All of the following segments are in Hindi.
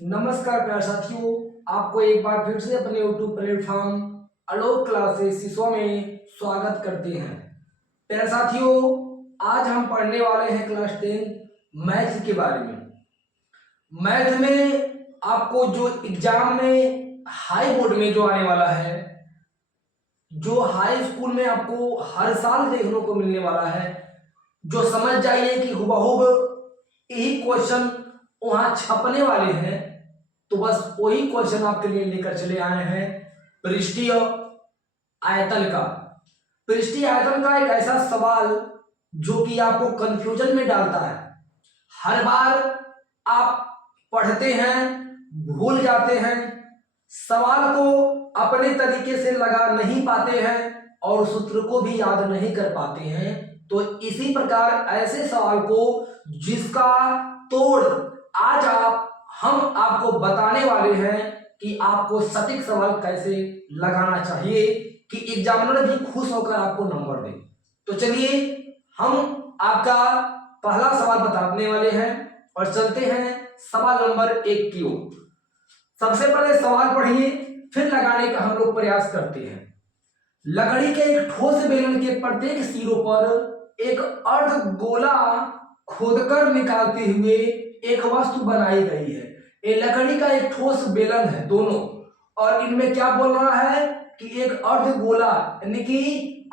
नमस्कार प्यारे साथियों, आपको एक बार फिर से अपने YouTube प्लेटफॉर्म आलोक क्लासेस सिसो में स्वागत करते हैं। प्यारे साथियों, आज हम पढ़ने वाले हैं क्लास 10 मैथ के बारे में। मैथ में आपको जो एग्जाम में हाई बोर्ड में जो आने वाला है, जो हाई स्कूल में आपको हर साल देखने को मिलने वाला है, जो समझ जाइए कि हुबहू यही क्वेश्चन वहां छपने वाले हैं, तो बस वही क्वेश्चन आपके लिए लेकर चले आए हैं। पृष्ठीय आयतन का एक ऐसा सवाल जो कि आपको कंफ्यूजन में डालता है। हर बार आप पढ़ते हैं, भूल जाते हैं, सवाल को अपने तरीके से लगा नहीं पाते हैं और सूत्र को भी याद नहीं कर पाते हैं। तो इसी प्रकार ऐसे सवाल को जिसका तोड़ आज हम आपको बताने वाले हैं कि आपको सटीक सवाल कैसे लगाना चाहिए कि एग्जामिनर भी खुश होकर आपको नंबर दे। तो चलिए हम आपका पहला सवाल बताने वाले हैं और चलते हैं सवाल नंबर 1 की ओर। सबसे पहले सवाल पढ़िए, फिर लगाने का हम लोग प्रयास करते हैं। लकड़ी के एक ठोस बेलन के प्रत्येक सिरों पर एक अर्ध गोला खोदकर निकालते हुए एक वस्तु बनाई गई है। ये लकड़ी का एक ठोस बेलन है दोनों, और इनमें क्या बोल रहा है कि एक अर्ध गोला यानी कि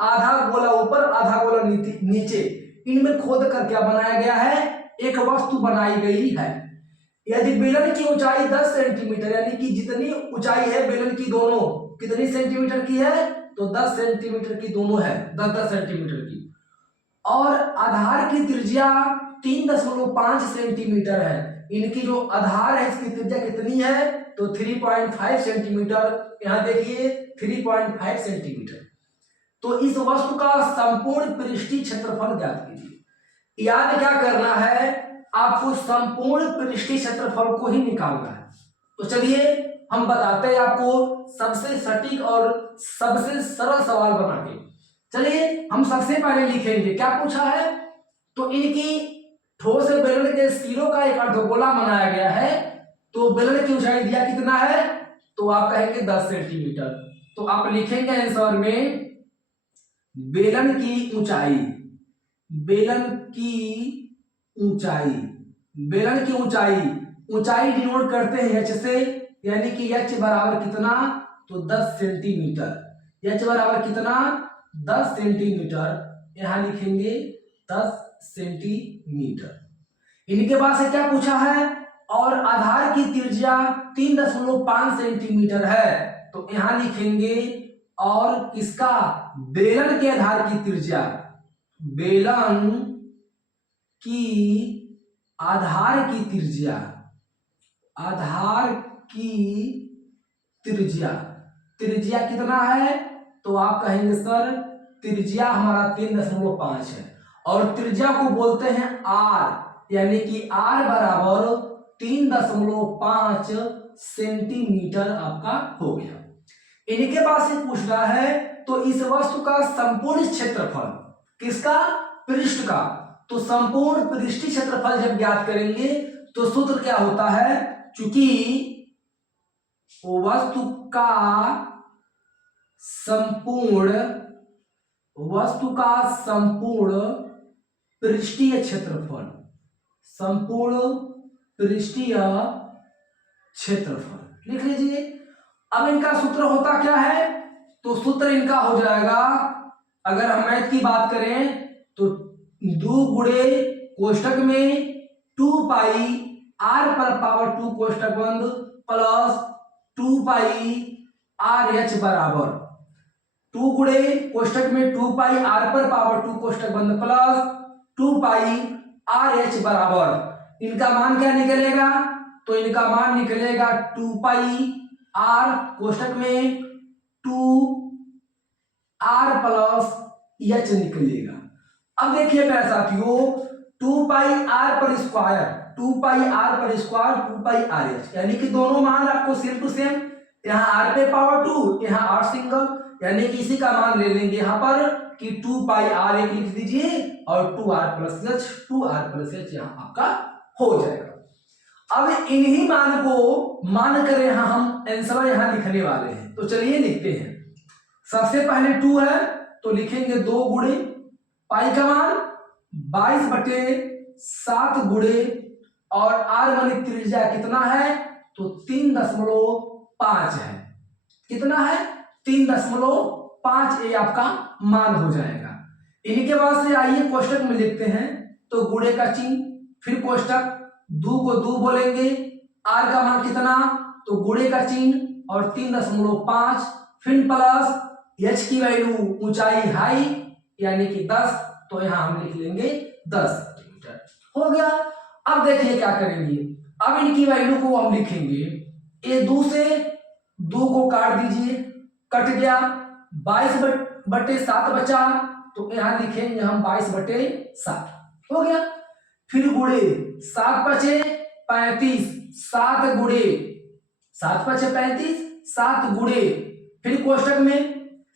आधा गोला ऊपर आधा गोला नीचे, इनमें खोद कर क्या बनाया गया है, एक वस्तु बनाई गई है। यदि बेलन की ऊंचाई 10 सेंटीमीटर यानी कि जितनी ऊंचाई है बेलन की दोनों कितनी सेंटीमीटर की है, तो 10 सेंटीमीटर की दोनों है, 10-10 सेंटीमीटर की, और आधार की त्रिज्या 3.5 सेंटीमीटर है। इनकी जो आधार है इसकी त्रिज्या कितनी है, तो 3.5 सेंटीमीटर। यहां देखिए 3.5 सेंटीमीटर। तो इस वस्तु का संपूर्ण पृष्ठीय क्षेत्रफल ज्ञात कीजिए। याद क्या करना है, आपको संपूर्ण पृष्ठीय क्षेत्रफल को ही निकालना है। तो चलिए हम बताते हैं आपको सबसे सटीक और सबसे सरल सवाल बना के। चलिए हम सबसे पहले लिखेंगे क्या पूछा है, तो इनकी ठोस बेलन के सिरों का एक अर्धगोला बनाया गया है। तो बेलन की ऊंचाई दिया कितना है, तो आप कहेंगे 10 सेंटीमीटर। तो आप लिखेंगे आंसर में बेलन की ऊंचाई, बेलन की ऊंचाई, बेलन की ऊंचाई, ऊंचाई डिनोट करते हैं एच से, यानी कि एच बराबर कितना, तो 10 सेंटीमीटर। एच बराबर कितना, 10 सेंटीमीटर। यहां लिखेंगे 10 सेंटीमीटर। इनके पास से क्या पूछा है, और आधार की त्रिज्या 3.5 सेंटीमीटर है। तो यहां लिखेंगे और किसका, बेलन के आधार की त्रिज्या, बेलन की आधार की त्रिज्या, आधार की त्रिज्या, त्रिज्या कितना है, तो आप कहेंगे सर त्रिज्या हमारा 3.5 है, और त्रिज्या को बोलते हैं आर, यानी कि आर बराबर 3.5 सेंटीमीटर आपका हो गया। इनके पास से पूछ रहा है तो इस वस्तु का संपूर्ण क्षेत्रफल, किसका, पृष्ठ का, तो संपूर्ण पृष्ठीय क्षेत्रफल जब ज्ञात करेंगे तो सूत्र क्या होता है, चूंकि वस्तु का संपूर्ण पृष्ठीय क्षेत्रफल, संपूर्ण पृष्ठीय क्षेत्रफल लिख लीजिए। अब इनका सूत्र होता क्या है, तो सूत्र इनका हो जाएगा, अगर हम मैथ की बात करें तो 2 गुणे कोष्टक में 2 पाई आर पर पावर 2 कोष्टक बंद प्लस 2 पाई आर एच बराबर 2 गुणे कोष्टक में 2 पाई आर पर पावर 2 कोष्टक बंद प्लस 2 पाई आर एच बराबर, इनका मान क्या निकलेगा, तो इनका मान निकलेगा 2 पाई आर कोष्टक में 2 आर प्लस एच निकलेगा। अब देखिए मेरे साथियों, 2 पाई आर पर स्क्वायर, 2 पाई आर पर स्क्वायर 2 पाई आर एच, यानी कि दोनों मान आपको सेम टू सेम, यहाँ आर पे पावर 2, यहाँ आर सिंगल, यानी कि इसी का मान ले लेंगे यहाँ पर कि 2 पाई आर एक लिख दीजिए और 2 R plus H, 2 R plus H यहाँ आपका हो जाएगा। अब इन्हीं मान को मान कर यहाँ हम आंसर यहाँ लिखने वाले हैं। तो चलिए लिखते हैं। सबसे पहले 2 है तो लिखेंगे 2 गुणे पाई का मान 22/7 गुणे और आर माने त्रिज्या कितना है तो 3.5 है। कितना है 3.5 ये आपका मान हो जाएगा। इनके बाद से आइए कोष्टक में लिखते हैं। तो गुणे का चिन्ह, फिर कोष्टक, 2 को 2 बोलेंगे, आर का मान कितना तो गुणे का चिन्ह और 3.5, फिर प्लस एच की वैल्यू ऊंचाई हाइट यानी कि 10, तो यहां हम लिख लेंगे 10 सेंटीमीटर हो गया। अब देखिए क्या करेंगे, अब इनकी वैल्यू को हम लिखेंगे। ये 2 से 2 को काट दीजिए, कट गया, 22/7 बचा, तो यहां लिखेंगे हम 22/7 हो गया। फिर गुणे 7 बचे 35, 7 गुणे 7 बचे 35, 7 गुणे, फिर कोष्टक में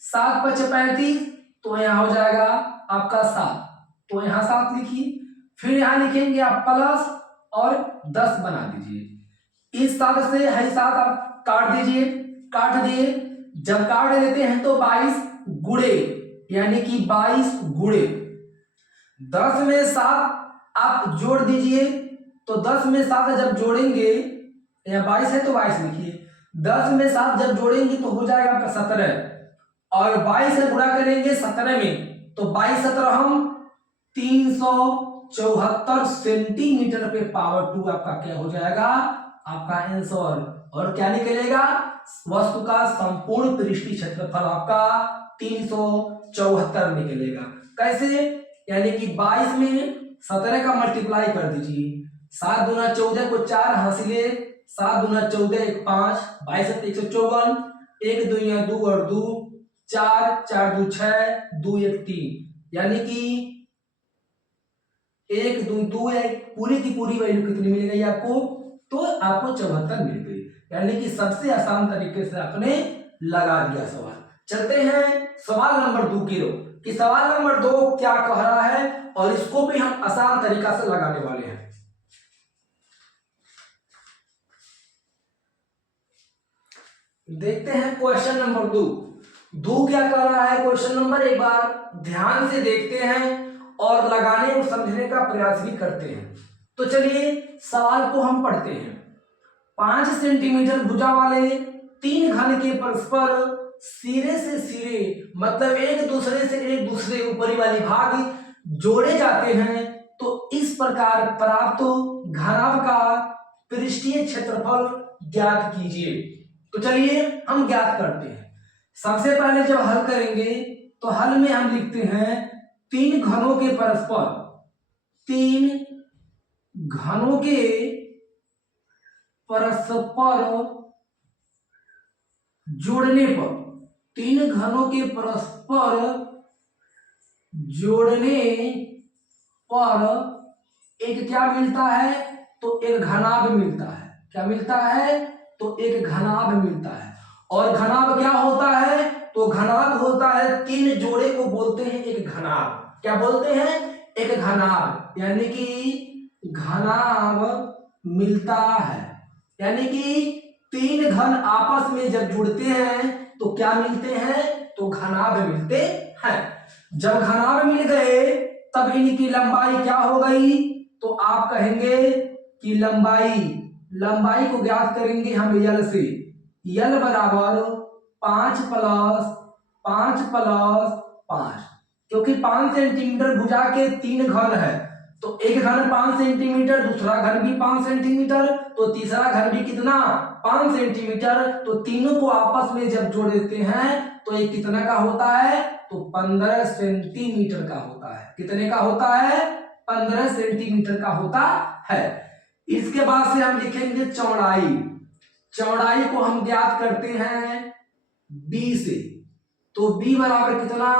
7 बचे 35, तो यहां हो जाएगा आपका 7, तो यहां 7 लिखिए। फिर यहां लिखेंगे आप प्लस और 10 बना दीजिए। इस 7 से है 7 आप काट दीजिए, काट दिए। जब काट देते हैं तो 22 गुणे यानी कि 22 गुणे 10 में 7 आप जोड़ दीजिए। तो 10 में 7 जब जोड़ेंगे, या 22 है तो 22 लिखिए, 10 में 7 जब जोड़ेंगे तो हो जाएगा आपका 17, और 22 से गुणा करेंगे 17 में, तो 22 17 हम 374 सेंटीमीटर पे पावर 2 आपका क्या हो जाएगा आपका आंसर। और क्या निकलेगा, वस्तु का संपूर्ण पृष्ठीय क्षेत्रफल आपका 374 निकलेगा। कैसे, यानी कि 22 में 17 का मल्टीप्लाई कर दीजिए, 7 दूना 14 को 4 हासिले, 7 दूना 14 1 5, 22 154, 1 2 या 2 और 2 4, 4 2 6, 2 1 3, यानी कि 1 2 2 है, पूरी की पूरी वैल्यू कितनी मिल गई आपको, तो आपको 74 मिल गई। यानी कि सबसे आसान तरीके से आपने लगा दिया सवाल। चलते हैं सवाल नंबर 2 की ओर कि सवाल नंबर 2 क्या कह रहा है, और इसको भी हम आसान तरीका से लगाने वाले हैं। देखते हैं क्वेश्चन नंबर 2 क्या कह रहा है। क्वेश्चन नंबर एक बार ध्यान से देखते हैं और लगाने और समझने का प्रयास भी करते हैं। तो चलिए सवाल को हम पढ़ते हैं। 5 सेंटीमीटर भुजा वाले 3 घन के परस्पर सिरे से सिरे, मतलब एक दूसरे से एक दूसरे ऊपरी वाली भाग जोड़े जाते हैं, तो इस प्रकार प्राप्त घनाभ का पृष्ठीय क्षेत्रफल ज्ञात कीजिए। तो चलिए हम ज्ञात करते हैं। सबसे पहले जब हल करेंगे तो हल में हम लिखते हैं 3 घनों के परस्पर, 3 घनों के परस्पर जोड़ने पर, 3 घनों के परस्पर जोड़ने पर एक क्या मिलता है, तो एक घनाभ मिलता है। क्या मिलता है, तो एक घनाभ मिलता है। और घनाभ क्या होता है, तो घनाभ होता है 3 जोड़े को बोलते हैं एक घनाभ। क्या बोलते हैं, एक घनाभ, यानी कि घनाभ मिलता है। यानी कि 3 घन आपस में जब जुड़ते हैं तो क्या मिलते हैं, तो घनाभ मिलते हैं। जब घनाभ मिल गए तब इनकी लंबाई क्या हो गई, तो आप कहेंगे कि लंबाई को ज्ञात करेंगे हम यल से। यल बराबर 5 + 5 + 5, क्योंकि 5 सेंटीमीटर भुजा के 3 घन है, तो एक घन 5 सेंटीमीटर, दूसरा घन भी 5 सेंटीमीटर, तो तीसरा घन भी कितना 5 सेंटीमीटर। तो तीनों को आपस में जब जोड़ देते हैं तो ये कितना का होता है, तो 15 सेंटीमीटर का होता है। कितने का होता है, 15 सेंटीमीटर का होता है। इसके बाद से हम लिखेंगे चौड़ाई। चौड़ाई को हम ज्ञात करते हैं b से। तो b बराबर कितना,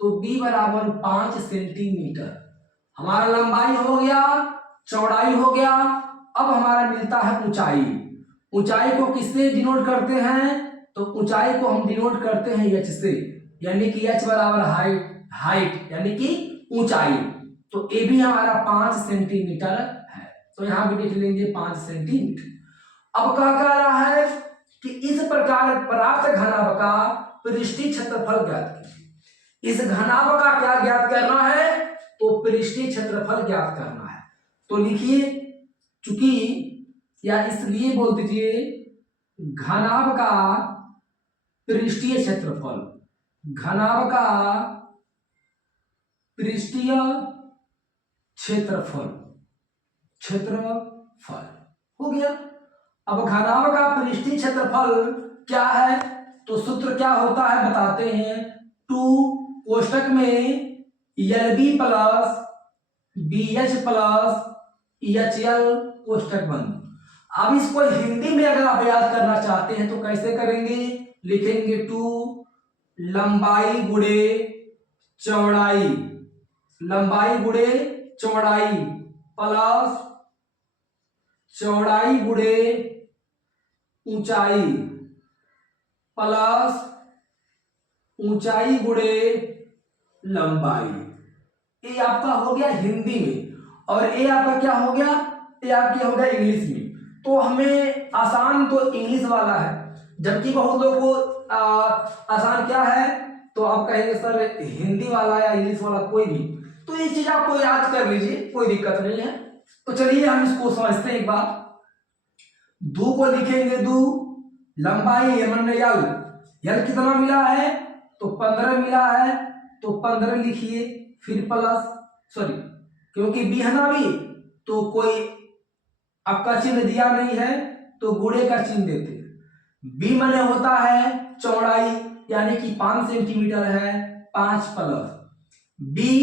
तो b बराबर 5 सेंटीमीटर। हमारा लंबाई हो गया, चौड़ाई हो गया। अब हमारा मिलता है ऊंचाई। ऊंचाई को किससे डिनोट करते हैं, तो ऊंचाई को हम डिनोट करते हैं h से, यानी कि h बराबर हाइट यानी कि ऊंचाई। तो ये भी हमारा 5 सेंटीमीटर है। तो यहाँ भी लिख लेंगे 5 सेंटीमीटर। अब क्या कह रहा है कि इस प्रकार प्राप्त घनाभ का पृष्ठीय क्षेत्रफल ज्ञात कीजिए। इस घनाभ का क्या ज्ञात करना है? तो पृष्ठीय क्षेत्रफल ज्ञात करना है। तो लिखिए, चूंकि या इसलिए बोल दीजिए घनाभ का पृष्ठीय क्षेत्रफल, घनाभ का पृष्ठीय क्षेत्रफल, क्षेत्रफल हो गया। अब घनाभ का पृष्ठीय क्षेत्रफल क्या है? तो सूत्र क्या होता है बताते हैं। 2 कोष्टक में LB plus BH plus EHL कोष्टक बंद। अब इसको हिंदी में अगर आप याद करना चाहते हैं तो कैसे करेंगे? लिखेंगे 2 लंबाई गुणे चौड़ाई, लंबाई गुणे चौड़ाई प्लस चौड़ाई गुणे ऊंचाई प्लस ऊंचाई गुणे लंबाई। ये आपका हो गया हिंदी में, और ये आपका क्या हो गया? ये आपकी हो गया इंग्लिश में। तो हमें आसान तो इंग्लिश वाला है, जबकि बहुत लोगों को आसान क्या है? तो आप कहेंगे सर हिंदी वाला या इंग्लिश वाला कोई भी। तो ये चीज आपको याद कर लीजिए, कोई दिक्कत नहीं है। तो चलिए हम इसको समझते हैं एक बार। 2 को लिखेंगे 2 लंबाई यल कितना मिला है? तो 15 मिला है, तो 15 लिखिए, फिर प्लस सॉरी क्योंकि बी है ना भी, तो कोई आपका चिन्ह दिया नहीं है तो गुणे का चिन्ह देते हैं। बी माने होता है चौड़ाई, यानी कि 5 सेंटीमीटर है, 5 प्लस बी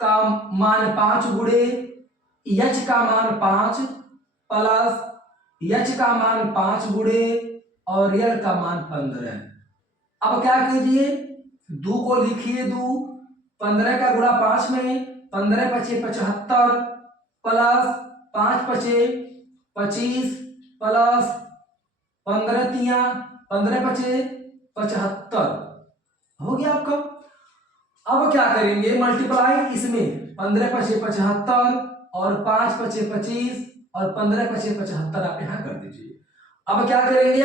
का मान 5 गुणे एच का मान 5 प्लस एच का मान 5 गुणे और यल का मान 15। अब क्या कीजिए? 2 को लिखिए 2 15 का गुणा 5 में 15 पचे 75 प्लस 5 पचे 25 प्लस 15 तिया 15 पचे 75 हो गया आपका। अब क्या करेंगे? मल्टीप्लाई इसमें 15 पचे 75 और 5 पचे 25 और 15 पचे 75 आप यहां कर दीजिए। अब क्या करेंगे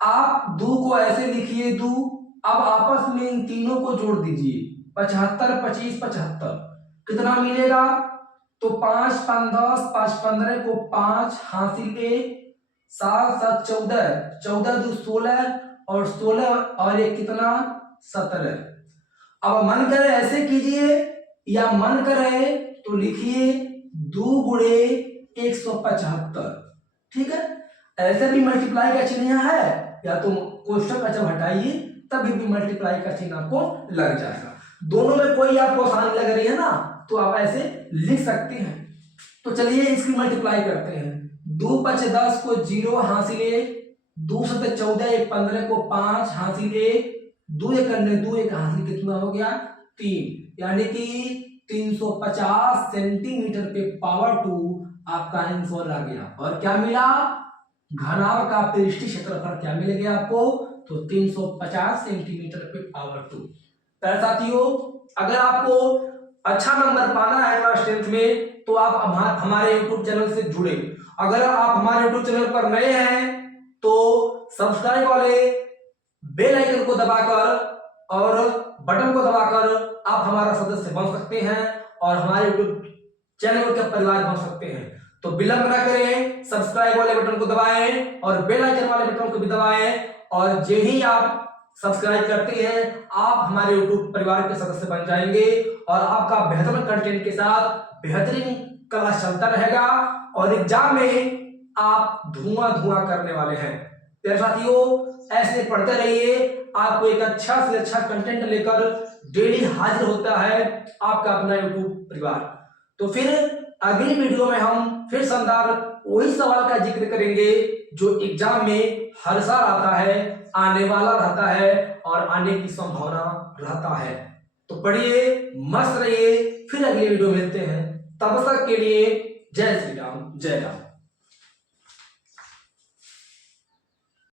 आप 2 को ऐसे लिखिए 2, अब आपस में इन तीनों को जोड़ दीजिए 75 25 75 कितना मिलेगा? तो 5 5 10 5 15 को 5 हासिल 1 7 7 14 14 2 16 और 16 और 1 कितना 17। अब मन करे ऐसे कीजिए या मन करे तो लिखिए 2 गुणे 175। ठीक है, ऐसे भी मल्टीप्लाई का चिन्ह यहाँ है, या तो कोष्टक का जब हटाइए तभी भी मल्टीप्लाई का चिन्ह आपको लग जाएगा। दोनों में कोई आपको आसान लग रही है ना, तो आप ऐसे लिख सकते हैं। तो चलिए इसकी मल्टीप्लाई करते हैं। 2 पचे 10 को 0 हासिल 1, 2 सते 14 1 15 को 5 हासिल 1, 2 1 करने 2 1 हासिल कितना हो गया 3, यानी कि 350 सेंटीमीटर पे पावर 2 आपका आंसर आ गया। और क्या मिला? घनाभ का पृष्ठीय क्षेत्रफल क्या मिल गया आपको? तो 350 सेंटीमीटर पे पावर 2। तो साथियों, अगर आपको अच्छा नंबर पाना है क्लास 10th में तो आप हमारे YouTube चैनल से जुड़े। अगर आप हमारे YouTube चैनल पर नए हैं तो सब्सक्राइब वाले बेल आइकन को दबाकर और बटन को दबाकर आप हमारा सदस्य बन सकते हैं और हमारे YouTube चैनल का परिवार बन सकते हैं। तो विलंब न करें, सब्सक्राइब वाले बटन को दबाएं और बेल आइकन वाले बटन को भी दबाएं, और जो ही आप सब्सक्राइब करते हैं आप हमारे YouTube परिवार के सदस्य बन जाएंगे और आपका बेहतरीन कंटेंट के साथ बेहतरीन क्लास चलता रहेगा और एग्जाम में आप धुआं करने वाले हैं। प्यारे साथियों, ऐसे पढ़ते रहिए, आपको एक अच्छा से अच्छा कंटेंट लेकर डेली हाजिर होता है आपका अपना YouTube परिवार। तो फिर अगली वीडियो में हम फिर शानदार वही सवाल का जिक्र करेंगे जो एग्जाम में हर साल आता है, आने वाला रहता है और आने की संभावना रहता है। तो पढ़िए, मस्त रहिए, फिर अगली वीडियो मिलते हैं। तब तक के लिए जय श्री राम, जय राम।